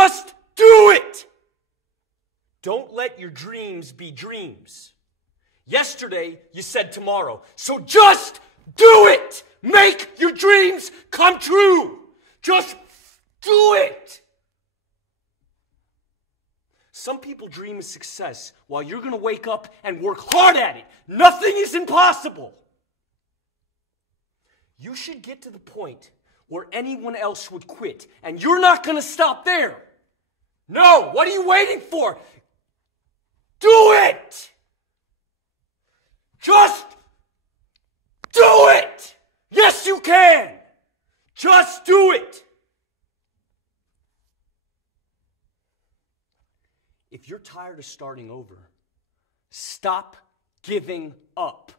Just do it! Don't let your dreams be dreams. Yesterday, you said tomorrow. So just do it! Make your dreams come true! Just do it! Some people dream of success while you're going to wake up and work hard at it. Nothing is impossible. You should get to the point where anyone else would quit, and you're not going to stop there. No, what are you waiting for? Do it! Just do it! Yes, you can! Just do it! If you're tired of starting over, stop giving up.